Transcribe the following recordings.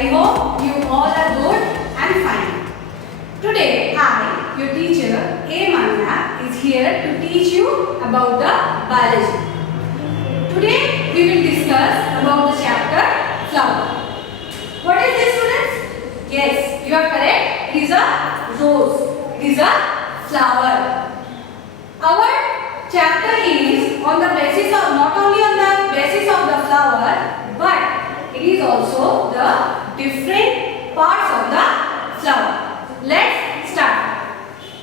I hope you all are good and fine. Today I, your teacher A.Manna, is here to teach you about the biology. Today we will discuss about the chapter flower. What is this, students? Yes, you are correct. It is a rose. It is a flower. Our chapter is on the basis of not only on the basis of the flower, but it is also the different parts of the flower. Let's start.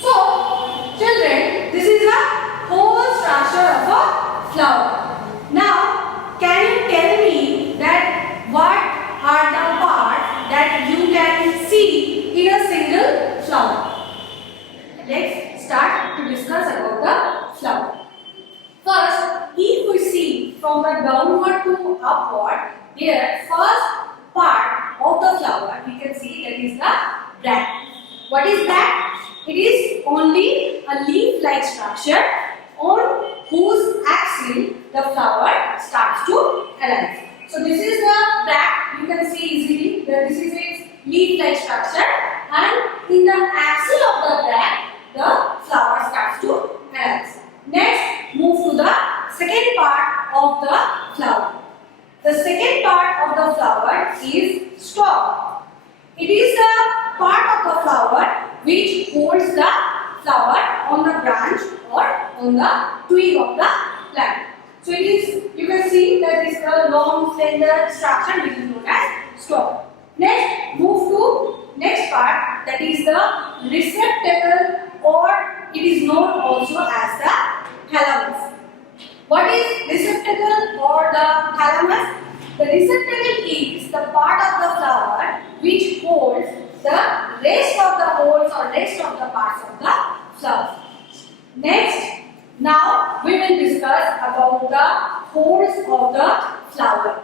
So, children, this is the whole structure of a flower. Now, can you tell me that what are the parts that you can see in a single flower? Let's start to discuss about the flower. First, if we see from the downward to upward, here first part of the flower we can see that is the bracts. What is that? It is only a leaf-like structure on whose axil the flower starts to arise. So this is the bract. You can see easily that this is its leaf-like structure, and in the axil of the bract the flower starts to arise. Next, move to the second part of the flower. The second part of the flower is stalk. It is the part of the flower which holds the flower on the branch or on the twig of the plant. So it is, you can see that this is a long slender structure which is known as stalk. Next, move to next part, that is the receptacle, or it is known also as the thalamus. What is receptacle or the thalamus? The receptacle is the part of the flower which holds the rest of the holes or rest of the parts of the flower. Next, now we will discuss about the holes of the flower.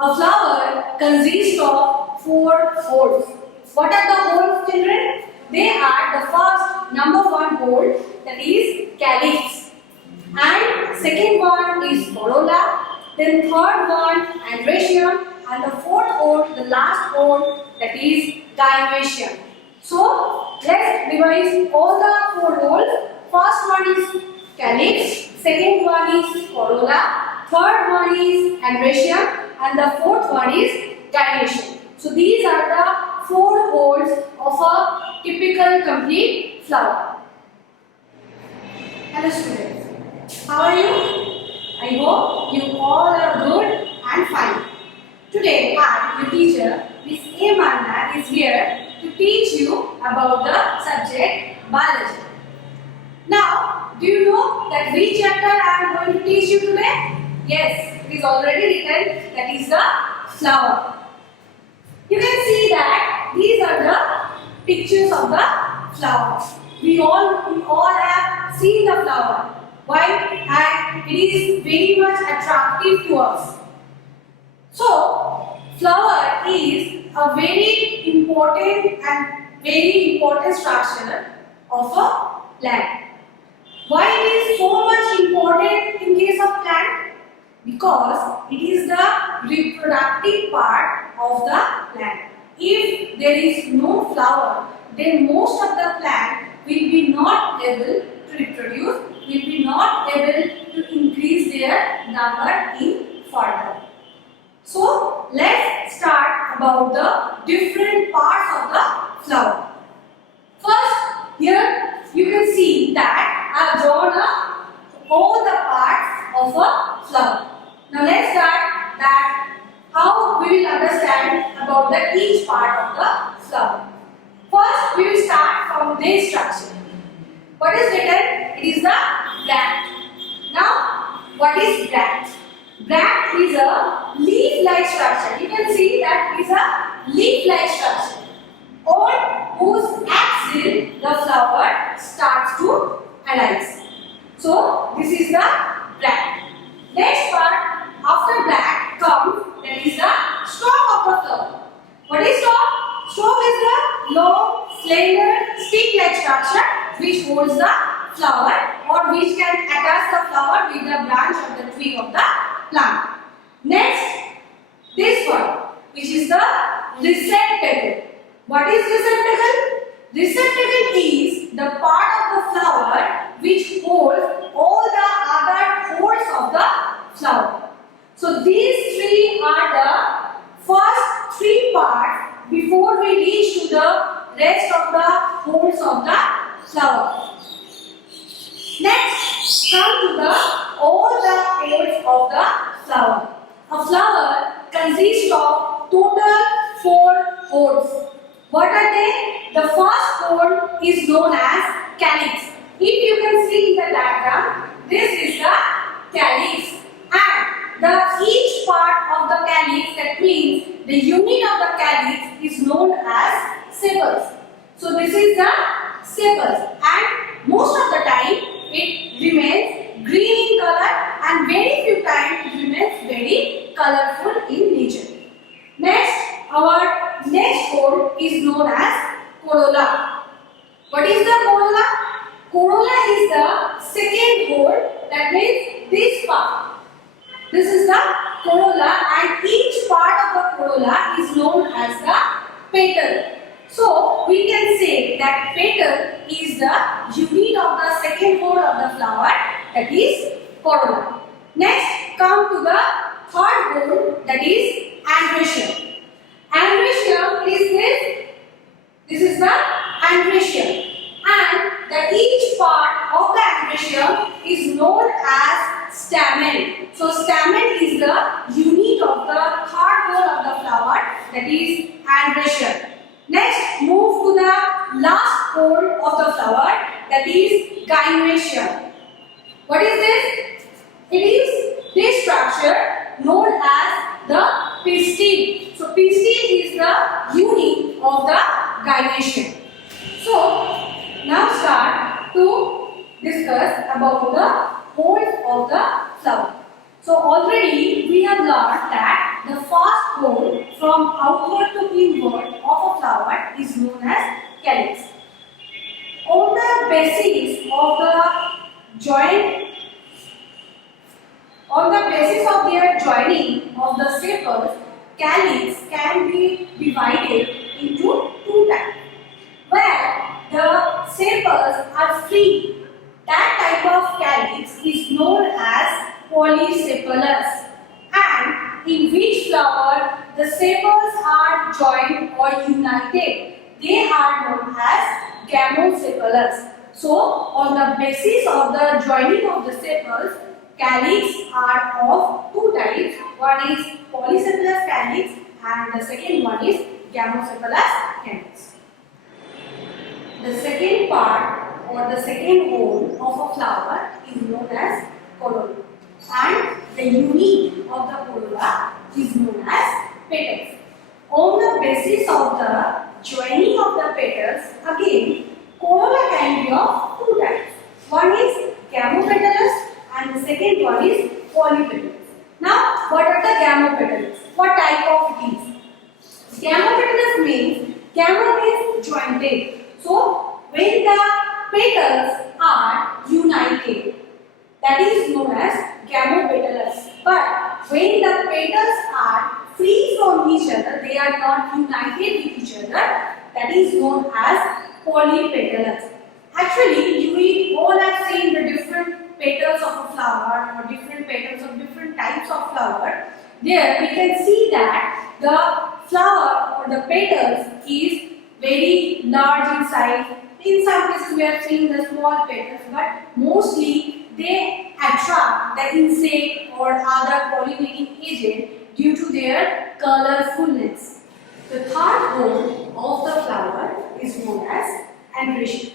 A flower consists of 4 holes. What are the holes, children? They are the first number 1 hole, that is calyx, and second one is corolla, then third one androecium, and the fourth hole, the last hole, that is gynoecium. So let's revise all the 4 holes. First one is calyx, second one is corolla, third one is androecium, and the fourth one is gynoecium. So these are the 4 holes of a typical complete flower. Hello students, how are you? I hope you all are good and fine. Today I, your teacher, Ms.A.Manna, is here to teach you about the subject biology. Now, do you know that which chapter I am going to teach you today? Yes, it is already written, that is the flower. You can see that these are the pictures of the flowers. We all have seen the flower. Why? And it is very much attractive to us. So, flower is a very important structure of a plant. Why it is so much important in case of plant? Because it is the reproductive part of the plant. If there is no flower, then most of the plant will be not able to reproduce, will be not able to increase their number in further. So let's start about the different parts of the flower. First, here you can see that I have drawn all the parts of a flower. Now let's start that how we will understand about the each part of the flower. First, we will start from this structure. What is written? It is the bract. Now, what is bract? Bract is a leaf-like structure. You can see that it is a leaf-like structure on whose axil the flower starts to arise. So, this is the bract. Next part, after bract comes, that is the stalk of the flower. What is stalk? Stalk is the long, slender, stick-like structure which holds the flower or which can attach the flower with the branch of the twig of the plant. Next, this one, which is the receptacle. What is receptacle? Receptacle is the part of the flower which holds all the other holes of the flower. So these three are the first three parts before we reach to the rest of the holes of the flower. Next, come to the all the holes of the flower. A flower consists of total 4 holes. What are they? The first hole is known as calyx. If you can see in the diagram, this is the calyx, and each part of the calyx, that means the unit of the calyx, is known as sepals. So this is the sepals, and most of the time it remains green in color, and very few times it remains very colorful in nature. Next, our next hole is known as corolla. What is the corolla? Corolla is the second hole, that means this part. This is the corolla, and each part of the corolla is known as the petal. So we can say that petal is the unit of the second hole of the flower, that is corolla. Next, come to the third hole, that is androecium. Androecium is this. This is the androecium, and each part of the androecium is known as stamen. So stamen is the unit of the third hole of the flower, that is androecium. Next, move to the last hole of the flower, that is gynoecium. What is this? It is this structure known as the pistil. So pistil is the unit of the gynoecium. So now start to discuss about the holes of the flower. So already we have learned that the first hole from outward to inward of a flower is known as calyx. On the basis of their joining of the sepals, calyx can be divided into two types. Where the sepals are free, that type of calyx is known as polysepalous, and in which flower the sepals are joined or united, they are known as gamosepalous. So on the basis of the joining of the sepals, calyx are of two types. One is polysepalous calyx and the second one is gamosepalous calyx. The second part or the second hole of a flower is known as corolla, and the unit of the corolla is known as petals. On the basis of the joining of the petals, again corolla can be of two types. One is gamopetalous and the second one is polypetalous. Now, what are the gamopetalous? What type of it is? Gamopetalous means, gamo means jointed. So, when the petals are united, that is known as gamopetalous. But when the petals are free from each other, they are not united with each other, that is known as polypetalous. Actually, we all have seen the different petals of a flower or different petals of different types of flower. There we can see that the flower or the petals is very large in size. In some cases we have seen the small petals, but mostly they attract the insect or other pollinating agent due to their colorfulness. The third hole of the flower is known as androecium.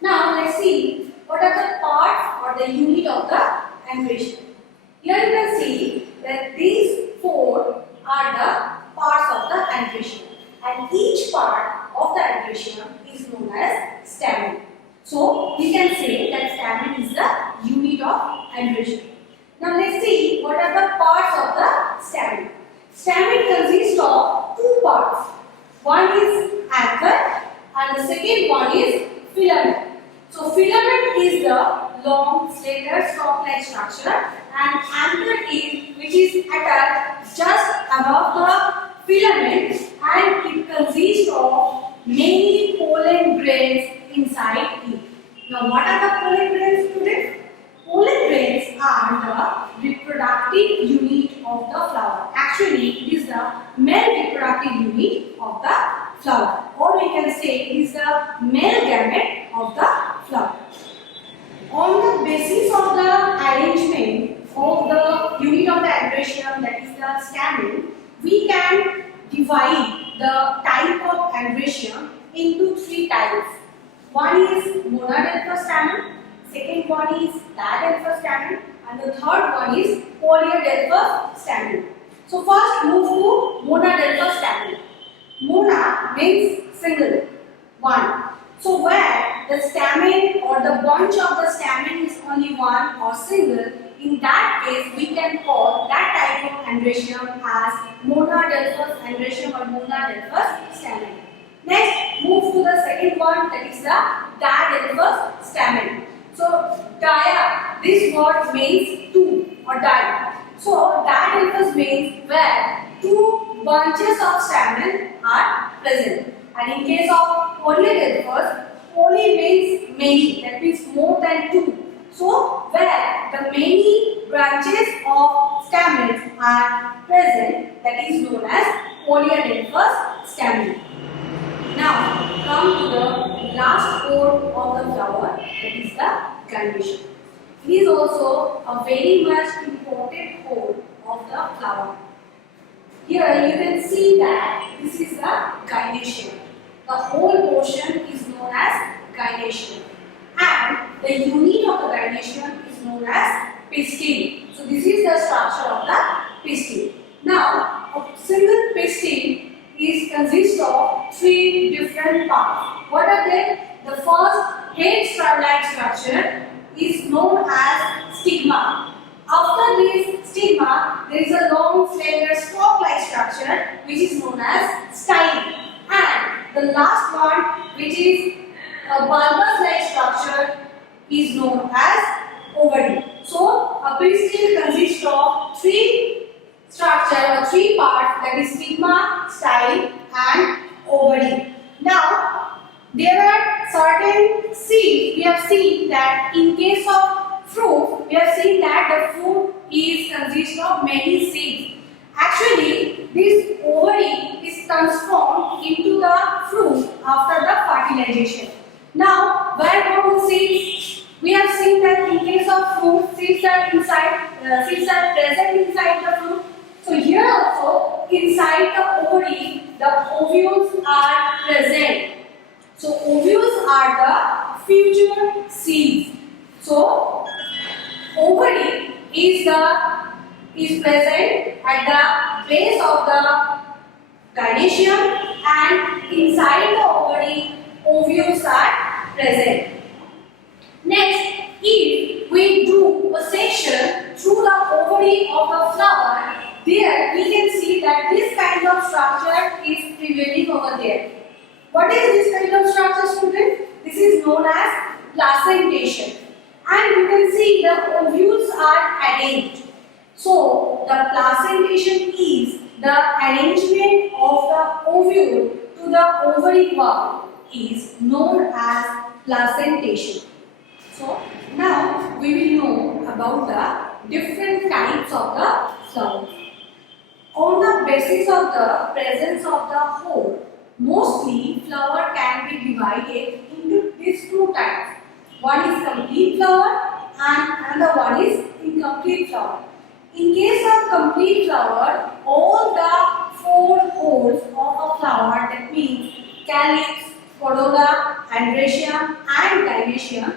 Now let's see what are the parts or the unit of the androecium. Here you can see that these four are the parts of the androecium, and each part of the androecium is known as stamen. So we can say that stamen is the unit of androecium. Now let's see what are the parts of the stamen. Stamen consists of two parts. One is anther and the second one is filament. So filament is the long, slender, stalk-like structure, and anther is which is attached just above the filament, and it consists of many pollen grains inside it. Now what are the pollen grains today? Pollen grains are the reproductive unit of the flower. Actually, it is the male reproductive unit of the flower, or we can say it is the male gamete of the flower. On the basis of the arrangement of the unit of the androecium, that is the stamen, we can divide the type of androecium into three types. One is monodelphous stamen, second one is diadelphous stamen, and the third one is polyodelphous stamen. So first move to monodelphous stamen. Mona means single, one. So where the stamen or the bunch of the stamen is only one or single, in that case we can call that type of androecium as monodelphous androecium or monodelphous stamen. Next, move to the second one, that is the diadelphous stamen. So dia, this word means two or di. So diadelphous means where two bunches of stamen are present. And in case of polyodelphous, poly means many, that means more than two. So where the many branches of stamens are present, that is known as polyodelphous stamen. Now come to the last pore of the flower, that is the gynoecium. It is also a very much important pore of the flower. Here you can see that this is the gynoecium. The whole portion is known as gynoecium, and the unit of the gynoecium is known as pistil. So this is the structure of the pistil. Now a single pistil is consists of three different parts. What are they? The first head strap-like structure is known as stigma. After this stigma, there is a long slender stalk-like structure which is known as style. And the last one, which is a bulbous-like structure, is known as ovary. So a pistil consists of three structure or three parts, that is stigma, style and ovary. Now there are certain seeds. We have seen that in case of fruit, we have seen that the fruit is consist of many seeds. Actually, this ovary is transformed into the fruit after the fertilization. Now where go the seeds? We have seen that in case of fruit, seeds are present inside the fruit. So here also inside the ovary, the ovules are present. So ovules are the future seeds. So ovary is present at the base of the gynoecium, and inside the ovary, ovules are present. Next, if we do a section through the ovary of the flower, there we can see that this kind of structure is prevailing over there. What is this kind of structure, students? This is known as placentation. And you can see the ovules are arranged. So the placentation is the arrangement of the ovule to the ovary wall is known as placentation. So now we will know about the different types of the flowers. On the basis of the presence of the whorl, mostly flower can be divided into these two types. One is complete flower and another one is incomplete flower. In case of complete flower, all the four whorls of a flower, that means calyx, corolla, androecium and gynoecium,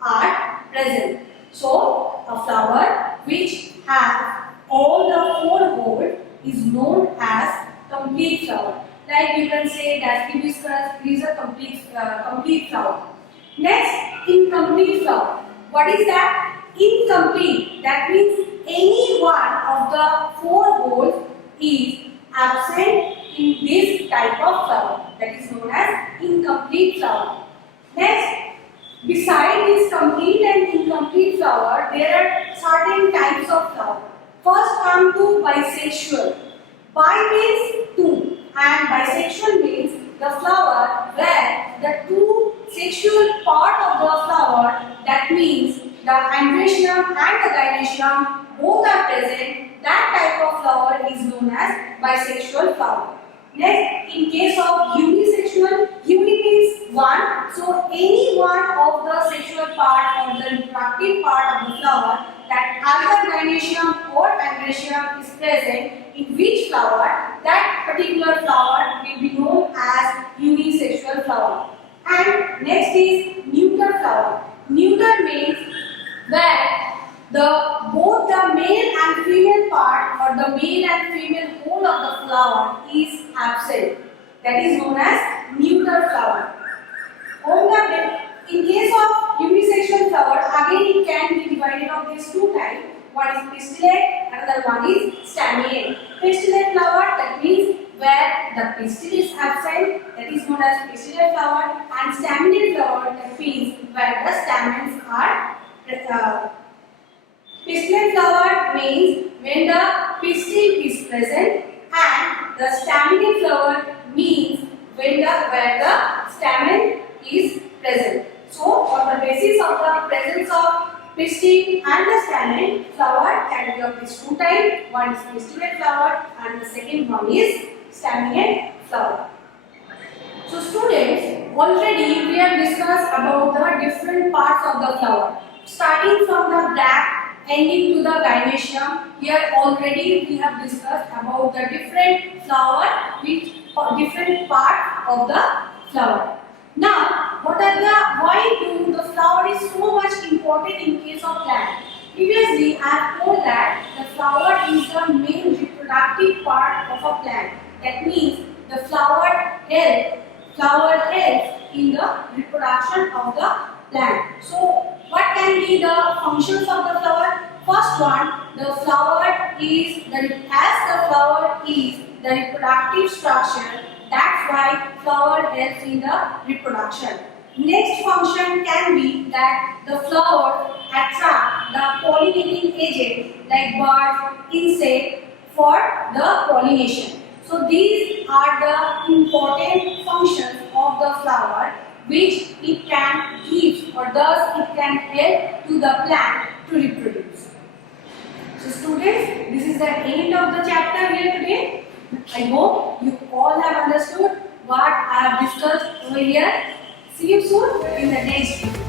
are present. So a flower which has all the four whorls is known as complete flower. Like you can say that hibiscus is a complete flower. Next, incomplete flower. What is that? Incomplete. That means any one of the four whorls is absent in this type of flower. That is known as incomplete flower. Next, beside this complete and incomplete flower, there are certain types of flower. First come to bisexual. Bi means two and bisexual means the flower where the two sexual part of the flower, that means the androecium and the gynoecium, both are present. That type of flower is known as bisexual flower. Next, in case of unisexual, uni means one. So any one of the sexual part or the reproductive part of the flower, that either gynoecium or androecium is present, in which flower, that particular flower will be known as unisexual flower. And next is neuter flower. Neuter means where both the male and female part or the male and female whole of the flower is absent. That is known as neuter flower. In case of unisexual flower, again it can be divided of these two types. One is pistillate, another one is staminate. Pistillate flower, that means where the pistil is absent, that is known as pistillate flower, and staminate flower, that means where the stamens are present. Pistillate flower means when the pistil is present, and the staminate flower means when where the stamen is present. So, on the basis of the presence of pistil and the stamen, flower can be of these two types. One is pistillate flower and the second one is staminate flower. So, students, already we have discussed about the different parts of the flower, starting from the bracts ending to the gynoecium. Here already we have discussed about the different flower with different part of the flower. Now, why do the flower is so much important in case of plant? Previously, I have told that the flower is the main reproductive part of a plant. That means the flower helps in the reproduction of the plant. So, what can be the functions of the flower? First one, the flower is the reproductive structure. That's why flower helps in the reproduction. Next function can be that the flower attract the pollinating agent like birds, insects for the pollination. So these are the important functions of the flower which it can give, or thus it can help to the plant to reproduce. So students, this is the end of the chapter here today. I hope you all have understood what I have discussed over here. See you soon in the next video.